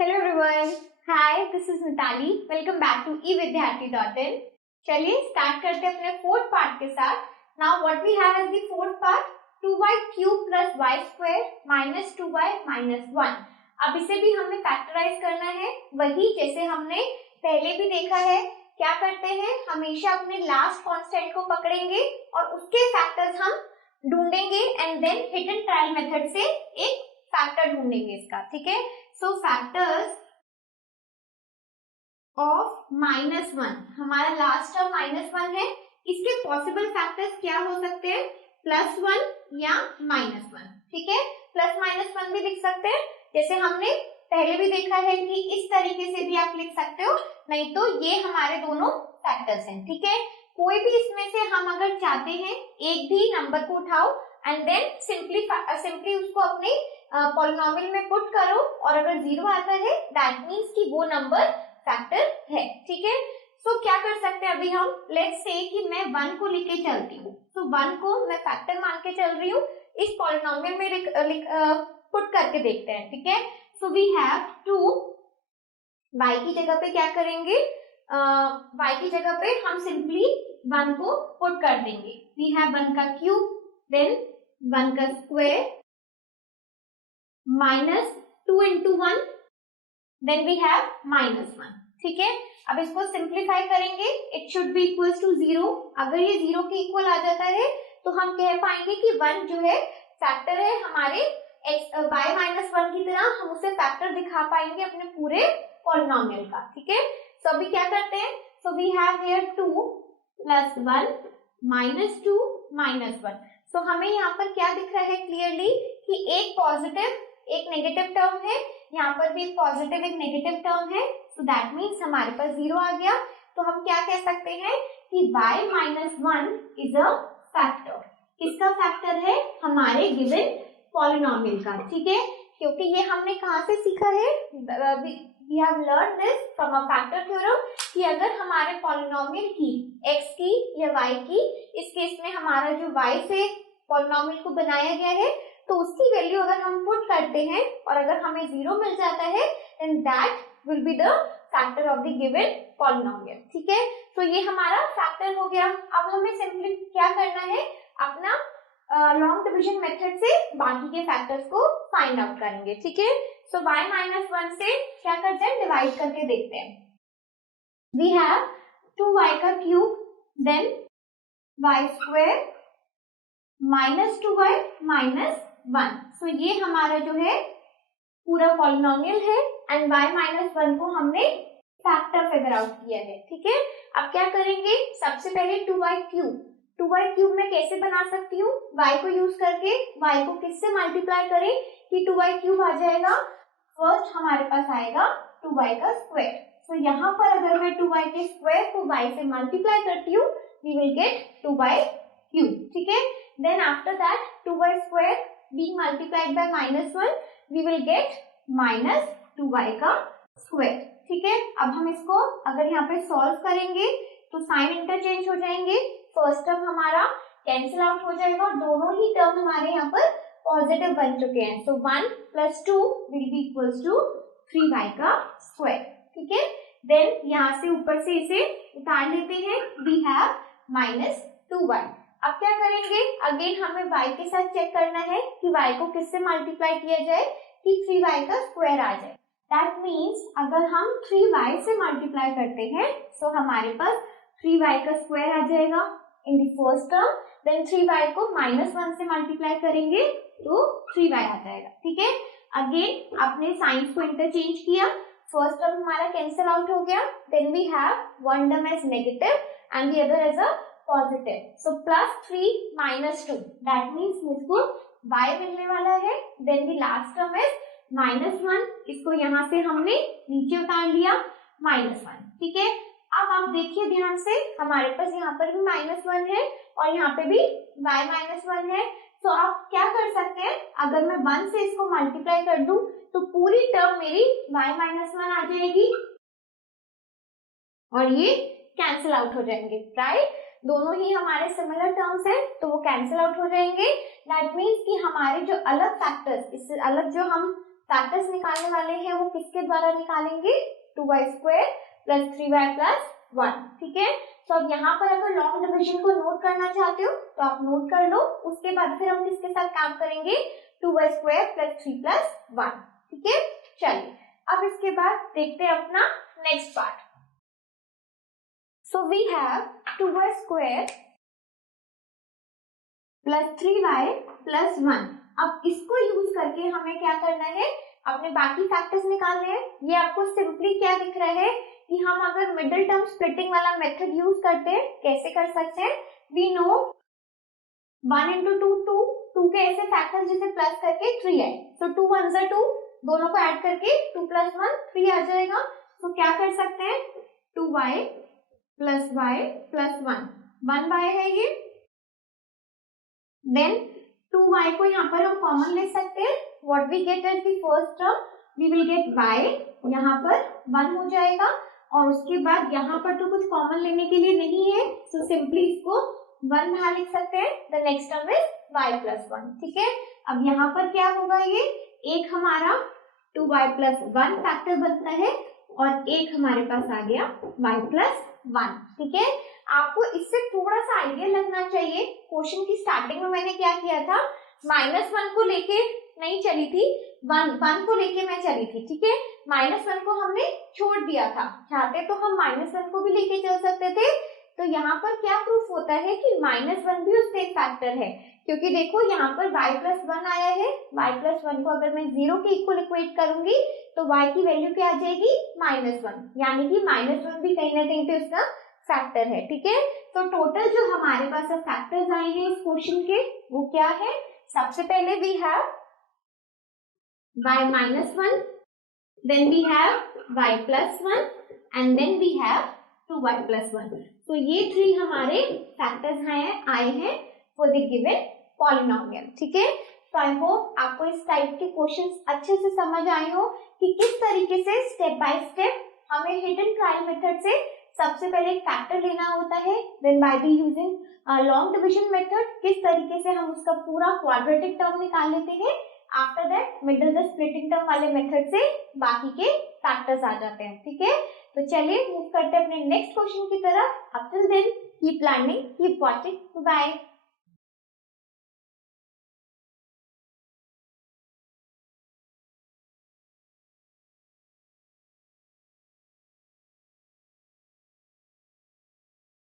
Hello everyone. Hi, this is Mitali. Welcome back to evidyarthi.in. चलिए start करते हैं अपने फोर्थ पार्ट के साथ. Now what we have as the fourth part, 2y cube plus y square minus 2y minus 1. अब इसे भी हमें फैक्टराइज करना है, वही जैसे हमने पहले भी देखा है. क्या करते हैं, हमेशा अपने लास्ट कांस्टेंट को पकड़ेंगे और उसके फैक्टर्स हम ढूंढेंगे and then hit and trial method से एक फैक्टर ढूंढेंगे इसका. ठीक है. सो फैक्टर्स ऑफ -1, हमारा लास्ट टर्म -1 है. इसके पॉसिबल फैक्टर्स क्या हो सकते हैं, +1 या -1. ठीक है. +-1 भी लिख सकते हैं, जैसे हमने पहले भी देखा है कि इस तरीके से भी आप लिख सकते हो, नहीं तो ये हमारे दोनों फैक्टर्स हैं. ठीक है. कोई भी इसमें से हम अगर चाहते हैं एक भी नंबर को उठाओ एंड देन सिंपली उसको अपने पॉलिनोमियल में पुट करो और अगर 0 आता है दैट मीन्स कि वो नंबर फैक्टर है. ठीक है. सो क्या कर सकते हैं अभी हम, लेट्स से कि मैं 1 को लेके चलती हूँ. तो 1 को मैं फैक्टर मान के चल रही हूँ, इस पॉलिनोमियल में पुट करके देखते हैं. ठीक है. सो वी हैव 2, y की जगह पे क्या करेंगे, y की जगह पे हम सिंपली 1 को पुट कर देंगे. वी हैव 1 का क्यूब, देन 1 का square, -2 into 1, then we have -1. ठीक है. अब इसको सिंप्लीफाई करेंगे, it should be equal to 0. अगर ये 0 के इक्वल आ जाता है तो हम कह पाएंगे कि 1 जो है फैक्टर है हमारे y-1 की तरह, हम उसे फैक्टर दिखा पाएंगे अपने पूरे पॉलिनोमियल का. ठीक है. तो अभी क्या करते हैं, सो वी हैव हियर 2 + 1 -2 -1. सो हमें यहाँ पर क्या दिख रहा है क्लियरली कि एक पॉजिटिव एक नेगेटिव टर्म है, यहाँ पर भी पॉजिटिव एक नेगेटिव टर्म है. सो दैट मीन्स हमारे पास 0 आ गया. तो हम क्या कह सकते हैं कि y-1 इज अ फैक्टर. किसका फैक्टर है, हमारे गिवन पॉलिनोमियल का. ठीक है. क्योंकि ये हमने कहाँ से सीखा है, we have learn this from a factor theorem कि अगर हमारे पॉलिनोमियल की x की या y की, इस केस में हमारा जो y से पॉलिनोमियल को बनाया गया है, तो उसकी वैल्यू अगर हम पुट करते हैं और अगर हमें 0 मिल जाता है then that will be the factor of the given polynomial. ठीक है. तो ये हमारा फैक्टर हो गया. अब हमें सिंपली क्या करना है, अपना लॉन्ग डिवीजन मेथड से बाकी के फैक्टर्स को फाइंड आउट करेंगे. ठीक है. सो y-1 से क्या करते हैं, डिवाइड करके देखते हैं. वी हैव 2y का cube, then y square -2y -1. So ये हमारा जो है पूरा पॉलिनोमियल है एंड y-1 को हमने फैक्टर फिगर आउट किया है. ठीक है. अब क्या करेंगे, सबसे पहले 2y क्यूब में कैसे बना सकती हूँ, y को यूज करके. y को किससे मल्टीप्लाई करें कि 2y क्यूब आ जाएगा. फर्स्ट हमारे पास आएगा 2y का स्क्वायर. सो यहाँ पर अगर मैं 2y के स्क्वायर को y से मल्टीप्लाई करती हूँ, we will gate 2y cube. ठीक है. Then after that 2y square being multiplied by -1, we will get -2y का square. ठीक है. अब हम इसको अगर यहाँ पे सॉल्व करेंगे तो साइन इंटरचेंज हो जाएंगे, फर्स्ट टर्म हमारा कैंसिल आउट हो जाएगा और दोनों ही टर्म हमारे यहाँ पर पॉजिटिव बन चुके हैं. So 1 + 2 will be equals to 3y का स्क्वायर. ठीक है. देन यहाँ से ऊपर से इसे उतार लेते हैं, वी हैव -2y. अब क्या करेंगे, अगेन हमें y के साथ चेक करना है कि y को किससे मल्टीप्लाई किया जाए कि 3y का स्क्वायर आ जाए. दैट मीन्स अगर हम 3y से मल्टीप्लाई करते हैं तो हमारे पास 3y का स्क्वायर आ जाएगा in the first term. Then 3y को -1 से मल्टीप्लाई करेंगे तो 3y आ जाएगा. ठीक है. अगेन आपने साइंस को इंटरचेंज किया, फर्स्ट टर्म हमारा कैंसिल आउट हो गया. Then we have one term as negative and the other as a positive. So +3 - 2 that means मुझको y मिलने वाला है. Then the last term is -1, इसको यहाँ से हमने नीचे उतार लिया -1. ठीक है. अब आप देखिए ध्यान से, हमारे पास यहाँ पर भी -1 है और यहाँ पे भी y-1 है. तो आप क्या कर सकते हैं, अगर मैं 1 से इसको मल्टीप्लाई कर दूं तो पूरी टर्म मेरी y-1 आ जाएगी और ये कैंसिल आउट हो जाएंगे. राइट. दोनों ही हमारे सिमिलर टर्म्स हैं तो वो कैंसिल आउट हो जाएंगे. दैट मीन्स कि हमारे जो अलग फैक्टर्स, इससे अलग जो हम फैक्टर्स निकालने वाले हैं वो किसके द्वारा निकालेंगे, 2y² + 3y + 1, ठीक है। तो अब यहाँ पर अगर लॉन्ग डिवीजन को नोट करना चाहते हो तो आप नोट कर लो, उसके बाद फिर हम किसके साथ काम करेंगे, 2y² + 3 + 1, ठीक है। चलिए अब इसके बाद देखते हैं अपना next part. So we have 2y² + 3y + 1। अब इसको यूज करके हमें क्या करना है, अपने बाकी फैक्टर्स निकालने हैं। ये आपको सिंपली क्या दिख रहा है कि हम अगर मिडिल टर्म स्प्लिटिंग वाला मेथड यूज करते हैं, कैसे कर सकते हैं, वी नो 1 × 2 2 के ऐसे फैक्टर्स जिसे प्लस करके 3 आए, तो 2 1 = 2, दोनों को ऐड करके 2 + 1 3 आ जाएगा। तो क्या कर सकते हैं, 2y + y + 1y है ये, देन 2y को यहाँ पर हम कॉमन ले सकते हैं। What we get as the first term, we will get y, यहाँ पर 1 हो जाएगा, और उसके बाद यहाँ पर तो कुछ कॉमन लेने के लिए नहीं है, तो सिंपली इसको 1 बाहर लिख सकते हैं। The next term is y + 1, ठीक है। अब यहाँ पर क्या होगा, ये एक हमारा 2y + 1 फैक्टर बनता है और एक हमारे पास आ गया y + 1, ठीक है। आपको इससे थोड़ा सा आइडिया लगना चाहिए। क्वेश्चन की स्टार्टिंग में मैंने क्या किया था, -1 को लेके नहीं चली थी, 1 को लेके मैं चली थी, ठीक है। -1 को हमने छोड़ दिया था, चाहते तो हम -1 को भी लेके चल सकते थे। तो यहाँ पर क्या प्रूफ होता है कि -1 भी उसका एक फैक्टर है, क्योंकि देखो यहाँ पर y + 1 आया है, y + 1 को अगर मैं 0 के इक्वल इक्वेट करूंगी तो y की वैल्यू क्या आ जाएगी, -1, यानी कि -1 भी कहीं ना कहीं पे उसका फैक्टर है, ठीक है। तो टोटल जो हमारे पास फैक्टर्स आए हैं इस क्वेश्चन के वो क्या है, सबसे पहले we have y -1, then we have y + 1 and then we have 2y + 1। तो ये 3 हमारे फैक्टर्स आए हैं फॉर द गिवन पॉलिनोमियल, ठीक है। तो आई होप आपको इस टाइप के क्वेश्चंस अच्छे से समझ आए हो कि किस तरीके से स्टेप बाय स्टेप हमें हिट एंड ट्रायल मेथड से सबसे पहले एक फैक्टर लेना होता है, then by be using long division method किस तरीके से हम उसका पूरा क्वाड्रेटिक टर्म निकाल लेते हैं। After that middle the splitting term वाले मेथड से बाकी के फैक्टर्स आ जाते हैं, ठीक है। तो चलिए मूव करते हैं अपने नेक्स्ट क्वेश्चन की तरफ। Up till then keep learning, keep watching, bye.